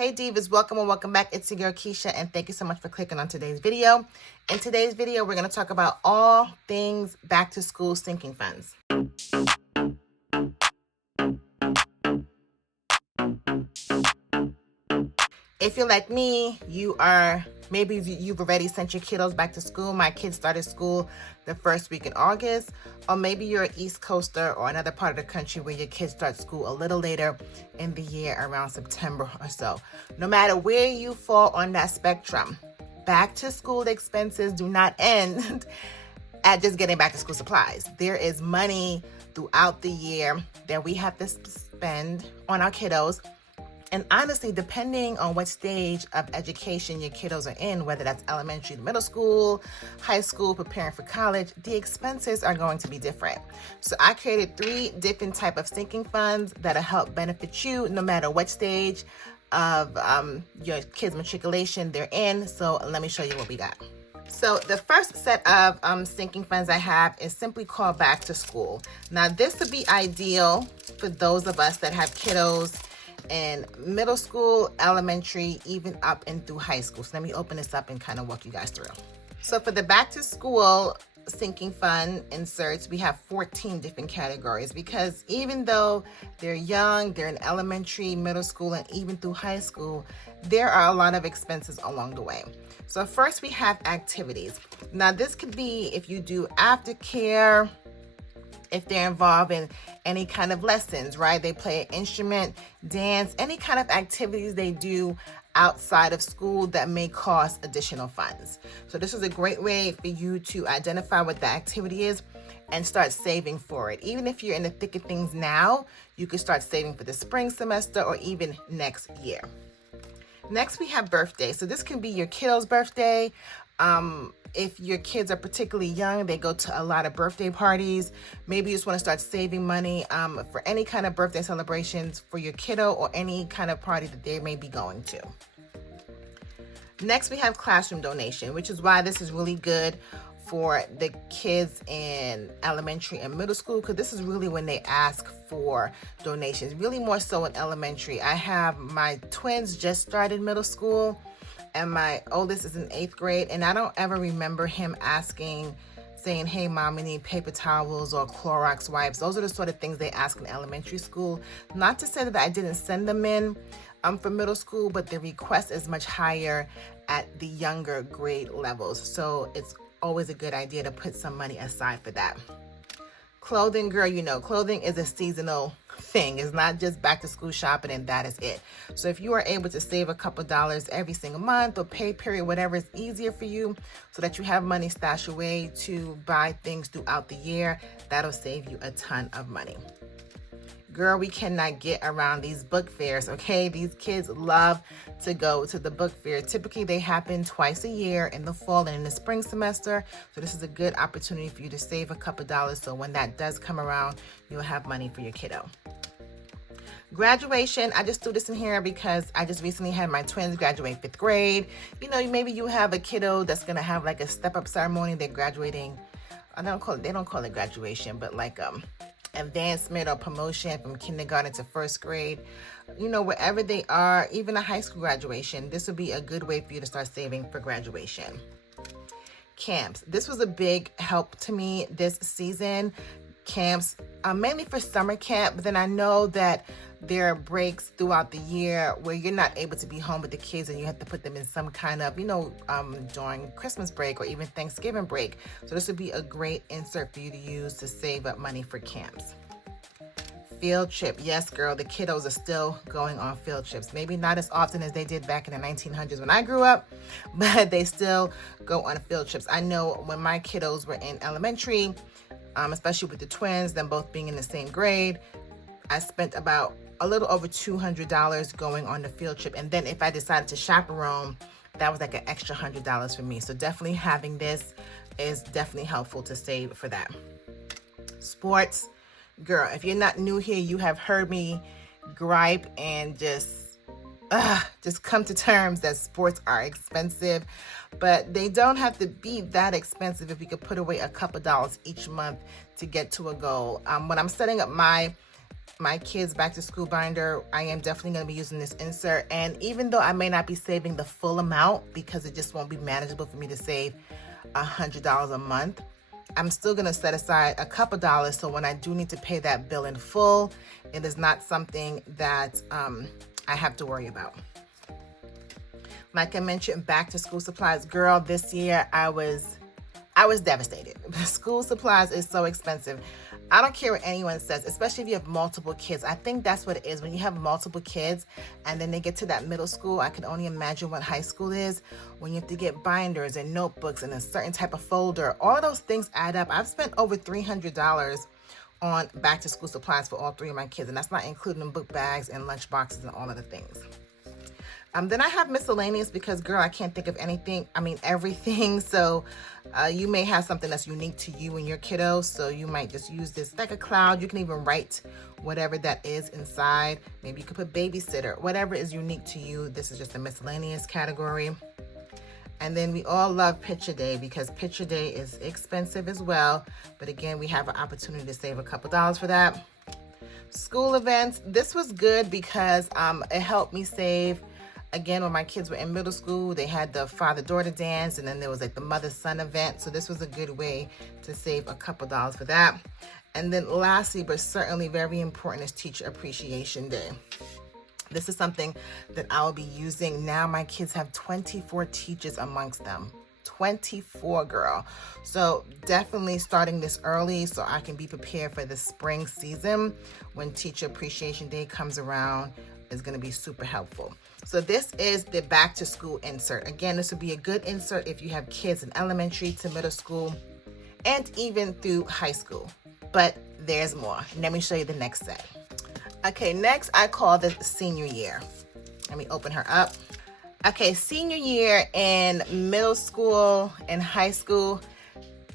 Hey Divas, welcome and welcome back. It's your girl Keisha, and thank you so much for clicking on today's video. In today's video, we're going to talk about all things back to school sinking funds. If you're like me, maybe you've already sent your kiddos back to school. My kids started school the first week in August, or maybe you're an East Coaster or another part of the country where your kids start school a little later in the year, around September or so. No matter where you fall on that spectrum, back to school expenses do not end at just getting back to school supplies. There is money throughout the year that we have to spend on our kiddos. And honestly, depending on what stage of education your kiddos are in, whether that's elementary, middle school, high school, preparing for college, the expenses are going to be different. So I created 3 different type of sinking funds that'll help benefit you no matter what stage of your kids' matriculation they're in. So let me show you what we got. So the first set of sinking funds I have is simply called back to school. Now this would be ideal for those of us that have kiddos in middle school, elementary, even up and through high school. So let me open this up and kind of walk you guys through. So for the back to school sinking fund inserts, we have 14 different categories, because even though they're young, they're in elementary, middle school, and even through high school, there are a lot of expenses along the way. So first we have activities. Now this could be if you do aftercare, if they're involved in any kind of lessons, right? They play an instrument, dance, any kind of activities they do outside of school that may cost additional funds. So this is a great way for you to identify what the activity is and start saving for it. Even if you're in the thick of things now, you could start saving for the spring semester or even next year. Next, we have birthday. So this can be your kiddo's birthday. If your kids are particularly young, they go to a lot of birthday parties. Maybe you just want to start saving money for any kind of birthday celebrations for your kiddo or any kind of party that they may be going to. Next, we have classroom donation, which is why this is really good for the kids in elementary and middle school, because this is really when they ask for donations, really more so in elementary. I have my twins just started middle school, and my oldest is in 8th grade, and I don't ever remember him saying, hey mom, we need paper towels or Clorox wipes. Those are the sort of things they ask in elementary school. Not to say that I didn't send them in for middle school, but the request is much higher at the younger grade levels. So it's always a good idea to put some money aside for that. Clothing, girl, you know, clothing is a seasonal thing. It's not just back to school shopping and that is it. So if you are able to save a couple dollars every single month or pay period, whatever is easier for you, so that you have money stashed away to buy things throughout the year, that'll save you a ton of money. Girl, we cannot get around these book fairs, okay? These kids love to go to the book fair. Typically, they happen twice a year, in the fall and in the spring semester. So this is a good opportunity for you to save a couple dollars, so when that does come around, you'll have money for your kiddo. Graduation, I just threw this in here because I just recently had my twins graduate 5th grade. You know, maybe you have a kiddo that's gonna have like a step-up ceremony. They're graduating, they don't call it graduation, but like advancement or promotion from kindergarten to 1st grade. You know, wherever they are, even a high school graduation, this would be a good way for you to start saving for graduation. Camps. This was a big help to me this season. Camps, mainly for summer camp, but then I know that there are breaks throughout the year where you're not able to be home with the kids and you have to put them in some kind of, during Christmas break or even Thanksgiving break. So this would be a great insert for you to use to save up money for camps. Field trip. Yes, girl, the kiddos are still going on field trips. Maybe not as often as they did back in the 1900s when I grew up, but they still go on field trips. I know when my kiddos were in elementary, especially with the twins, them both being in the same grade, I spent about a little over $200 going on the field trip. And then if I decided to chaperone, that was like an extra $100 for me. So definitely having this is definitely helpful to save for that. Sports, girl, if you're not new here, you have heard me gripe and just come to terms that sports are expensive, but they don't have to be that expensive if we could put away a couple dollars each month to get to a goal. When I'm setting up my my kids' back to school binder, I am definitely going to be using this insert. And even though I may not be saving the full amount because it just won't be manageable for me to save $100 a month, I'm still going to set aside a couple dollars so when I do need to pay that bill in full, it is not something that I have to worry about. Like I mentioned, back to school supplies. Girl, this year I was devastated. School supplies is so expensive. I don't care what anyone says, especially if you have multiple kids. I think that's what it is. When you have multiple kids and then they get to that middle school, I can only imagine what high school is. When you have to get binders and notebooks and a certain type of folder, all of those things add up. I've spent over $300 on back to school supplies for all 3 of my kids, and that's not including book bags and lunch boxes and all of the things. Then I have miscellaneous because, girl, I can't think of everything. So you may have something that's unique to you and your kiddos. So you might just use this like a cloud. You can even write whatever that is inside. Maybe you could put babysitter, whatever is unique to you. This is just a miscellaneous category. And then we all love picture day because picture day is expensive as well. But again, we have an opportunity to save a couple dollars for that. School events. This was good because it helped me save. Again, when my kids were in middle school, they had the father-daughter dance, and then there was like the mother-son event. So this was a good way to save a couple dollars for that. And then lastly, but certainly very important, is Teacher Appreciation Day. This is something that I will be using. Now my kids have 24 teachers amongst them. 24, girl. So definitely starting this early so I can be prepared for the spring season when Teacher Appreciation Day comes around is going to be super helpful. So this is the back to school insert. Again, this would be a good insert if you have kids in elementary to middle school and even through high school. But there's more. Let me show you the next set. Okay, next I call this senior year. Let me open her up. Okay, senior year in middle school and high school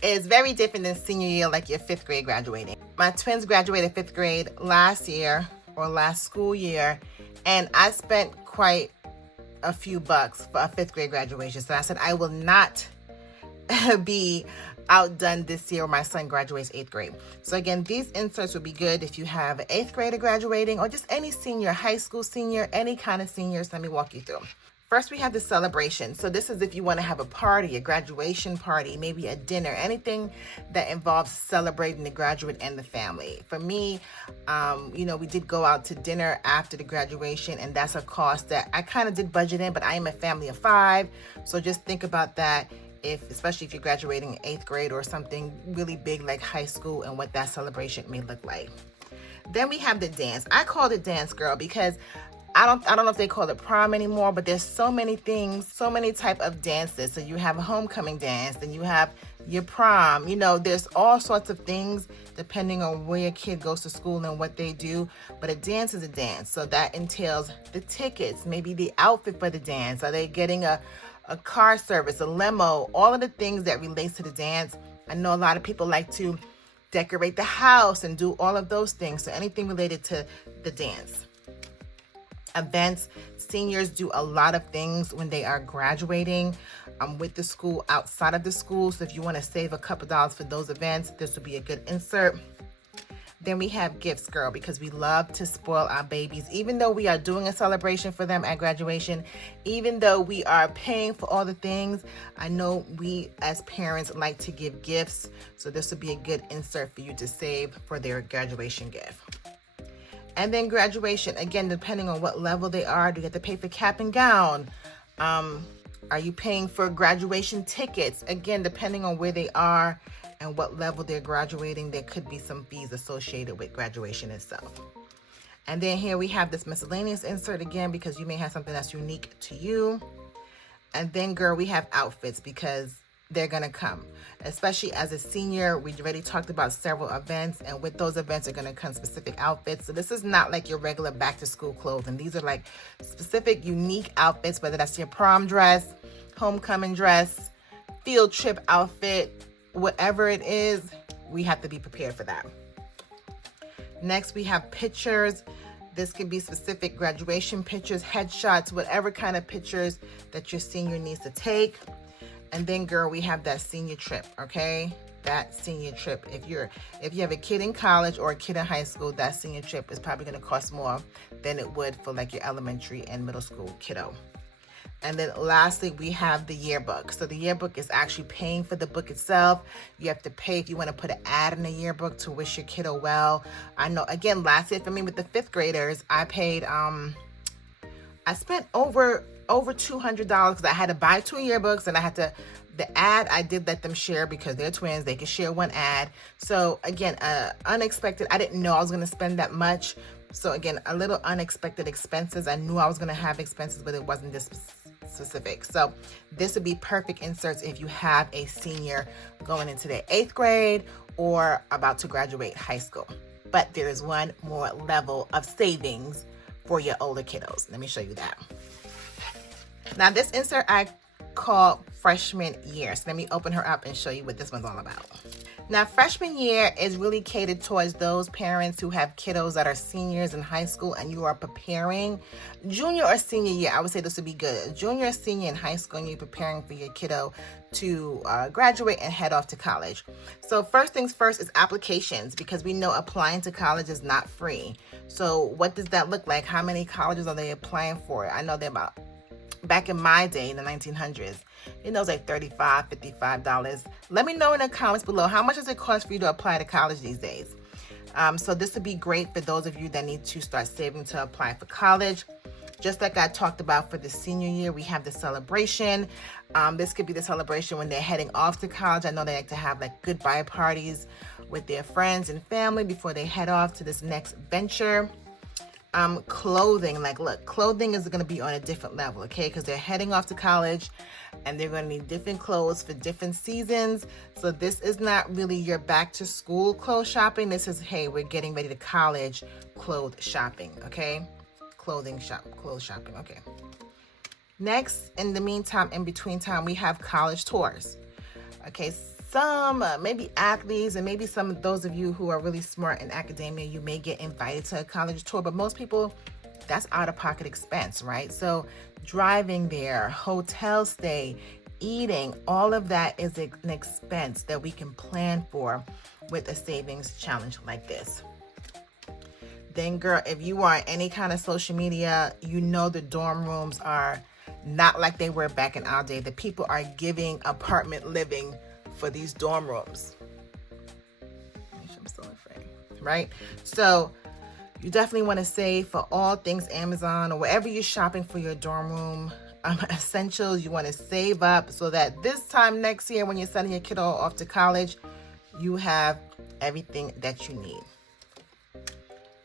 is very different than senior year, like your 5th grade graduating. My twins graduated 5th grade last year or last school year, and I spent quite a few bucks for a 5th grade graduation. So I said I will not be outdone this year when my son graduates 8th grade. So again, these inserts would be good if you have an 8th grader graduating or just any senior, high school senior, any kind of seniors. Let me walk you through. First, we have the celebration. So this is if you want to have a party, a graduation party, maybe a dinner, anything that involves celebrating the graduate and the family. For me, we did go out to dinner after the graduation, and that's a cost that I kind of did budget in, but I am a family of 5. So just think about that, especially if you're graduating 8th grade or something really big like high school, and what that celebration may look like. Then we have the dance. I called it Dance Girl because I don't know if they call it prom anymore, but there's so many things, so many type of dances. So you have a homecoming dance, then you have your prom. There's all sorts of things depending on where your kid goes to school and what they do. But a dance is a dance. So that entails the tickets, maybe the outfit for the dance. Are they getting a car service, a limo, all of the things that relates to the dance. I know a lot of people like to decorate the house and do all of those things. So anything related to the dance. Events, seniors do a lot of things when they are graduating with the school, outside of the school. So if you want to save a couple dollars for those events, this would be a good insert. Then we have gifts, girl, because we love to spoil our babies. Even though we are doing a celebration for them at graduation, even though we are paying for all the things, I know we as parents like to give gifts. So this would be a good insert for you to save for their graduation gift. And then graduation, again, depending on what level they are, do you have to pay for cap and gown? Are you paying for graduation tickets? Again, depending on where they are and what level they're graduating, there could be some fees associated with graduation itself. And then here we have this miscellaneous insert again, because you may have something that's unique to you. And then, girl, we have outfits because they're going to come. Especially as a senior, we already talked about several events, and with those events are going to come specific outfits. So this is not like your regular back to school clothing. These are like specific, unique outfits, whether that's your prom dress, homecoming dress, field trip outfit, whatever it is, we have to be prepared for that. Next, we have pictures. This could be specific graduation pictures, headshots, whatever kind of pictures that your senior needs to take. And then, girl, we have that senior trip, okay? that senior trip. If you have a kid in college or a kid in high school, that senior trip is probably going to cost more than it would for like your elementary and middle school kiddo. And then lastly, we have the yearbook. So the yearbook is actually paying for the book itself. You have to pay if you want to put an ad in the yearbook to wish your kiddo well. I know, again, last year for me with the 5th graders, I paid, I spent over $200 because I had to buy 2 yearbooks, and I had to, the ad I did let them share because they're twins. They could share one ad. So again, unexpected. I didn't know I was going to spend that much. So again, a little unexpected expenses. I knew I was going to have expenses, but it wasn't this specific. So this would be perfect inserts if you have a senior going into their 8th grade or about to graduate high school. But there is one more level of savings for your older kiddos. Let me show you that. Now this insert I call freshman year. So let me open her up and show you what this one's all about. Now, freshman year is really catered towards those parents who have kiddos that are seniors in high school and you are preparing. Junior or senior year, I would say this would be good. Junior or senior in high school and you're preparing for your kiddo to graduate and head off to college. So first things first is applications, because we know applying to college is not free. So what does that look like? How many colleges are they applying for? I know they're about, back in my day in the 1900s, it was like $35, $55. Let me know in the comments below, how much does it cost for you to apply to college these days? So this would be great for those of you that need to start saving to apply for college. Just like I talked about for the senior year, we have the celebration. This could be the celebration when they're heading off to college. I know they like to have like goodbye parties with their friends and family before they head off to this next venture. Clothing, like look, clothing is going to be on a different level, okay? Because they're heading off to college and they're going to need different clothes for different seasons. So this is not really your back to school clothes shopping. This is, hey, we're getting ready to college clothes shopping, okay? Clothes shopping, okay. Next, in the meantime, in between time, we have college tours, okay? Some maybe athletes and maybe some of those of you who are really smart in academia, you may get invited to a college tour, but most people, that's out-of-pocket expense, right? So driving there, hotel stay, eating, all of that is an expense that we can plan for with a savings challenge like this. Then girl, if you are on any kind of social media, you know the dorm rooms are not like they were back in our day. The people are giving apartment living for these dorm rooms. I'm still afraid, right? So you definitely want to save for all things Amazon or wherever you're shopping for your dorm room essentials. You want to save up so that this time next year when you're sending your kiddo off to college, you have everything that you need.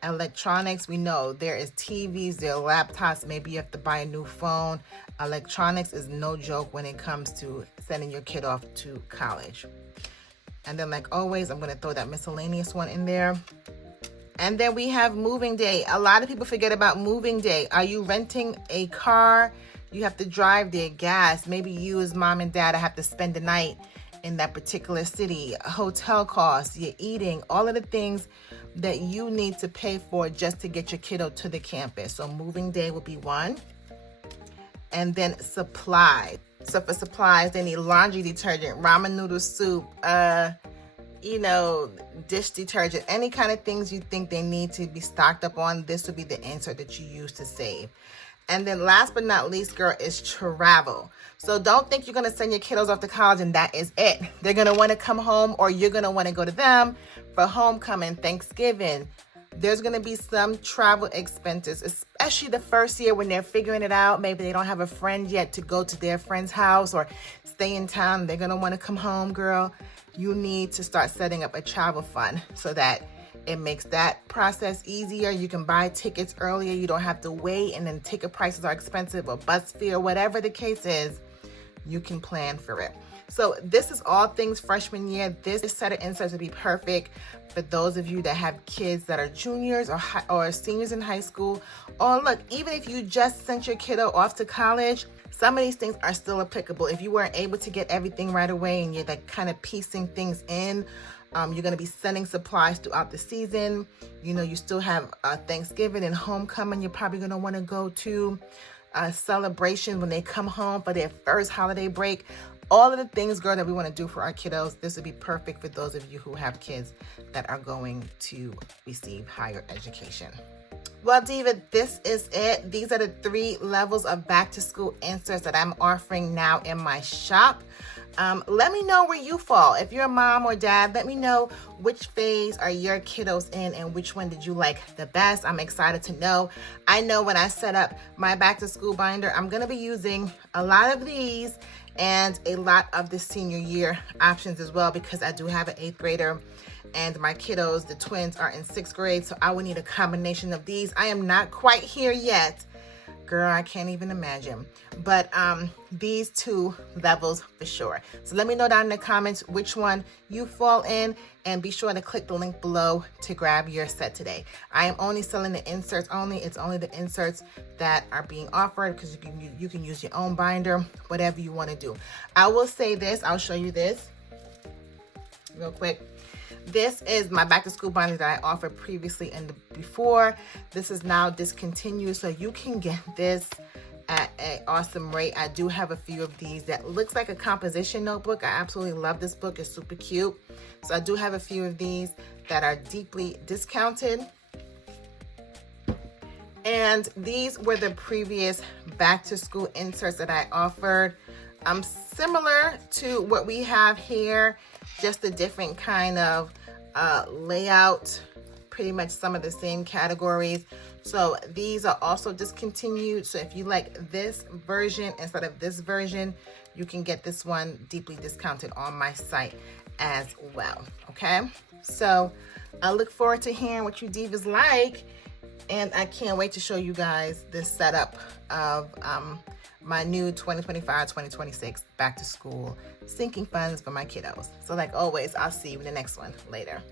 Electronics, we know there is TVs, there are laptops, maybe you have to buy a new phone. Electronics is no joke when it comes to sending your kid off to college. And then like always, I'm going to throw that miscellaneous one in there. And then we have moving day. A lot of people forget about moving day. Are you renting a car? You have to drive there, gas. Maybe you as mom and dad have to spend the night in that particular city. Hotel costs, you're eating, all of the things that you need to pay for just to get your kiddo to the campus. So moving day will be one. And then supplies. So for supplies, they need laundry detergent, ramen noodle soup, dish detergent, any kind of things you think they need to be stocked up on. This would be the insert that you use to save. And then last but not least, girl, is travel. So don't think you're going to send your kiddos off to college and that is it. They're going to want to come home, or you're going to want to go to them for homecoming, Thanksgiving. There's going to be some travel expenses, especially the first year when they're figuring it out. Maybe they don't have a friend yet to go to their friend's house or stay in town. They're going to want to come home, girl. You need to start setting up a travel fund so that it makes that process easier. You can buy tickets earlier. You don't have to wait, and then ticket prices are expensive, or bus fee, or whatever the case is. You can plan for it. So this is all things freshman year. This set of inserts would be perfect for those of you that have kids that are juniors or seniors in high school. Or look, even if you just sent your kiddo off to college, some of these things are still applicable. If you weren't able to get everything right away and you're like kind of piecing things in, you're going to be sending supplies throughout the season. You still have Thanksgiving and homecoming. You're probably going to want to go to celebration when they come home for their first holiday break. all of the things, girl, that we want to do for our kiddos. This would be perfect for those of you who have kids that are going to receive higher education. Well, Diva, this is it. These are the 3 levels of back to school inserts that I'm offering now in my shop. Let me know where you fall. If you're a mom or dad, let me know which phase are your kiddos in and which one did you like the best. I'm excited to know. I know when I set up my back to school binder, I'm going to be using a lot of these and a lot of the senior year options as well, because I do have an 8th grader and my kiddos, the twins, are in 6th grade. So I will need a combination of these. I am not quite here yet. Girl, I can't even imagine. But these 2 levels for sure. So let me know down in the comments which one you fall in, and be sure to click the link below to grab your set today. I am only selling the inserts only. It's only the inserts that are being offered, because you can use your own binder, whatever you want to do. I will say this. I'll show you this real quick. This is my back to school binder that I offered previously and before. This is now discontinued, so you can get this at an awesome rate. I do have a few of these that looks like a composition notebook. I absolutely love this book. It's super cute. So I do have a few of these that are deeply discounted. And these were the previous back to school inserts that I offered. Similar to what we have here, just a different kind of layout, pretty much some of the same categories. So these are also discontinued. So if you like this version instead of this version, you can get this one deeply discounted on my site as well. Okay, so I look forward to hearing what you divas like, and I can't wait to show you guys this setup of my new 2025-2026 back to school sinking funds for my kiddos. So like always, I'll see you in the next one later.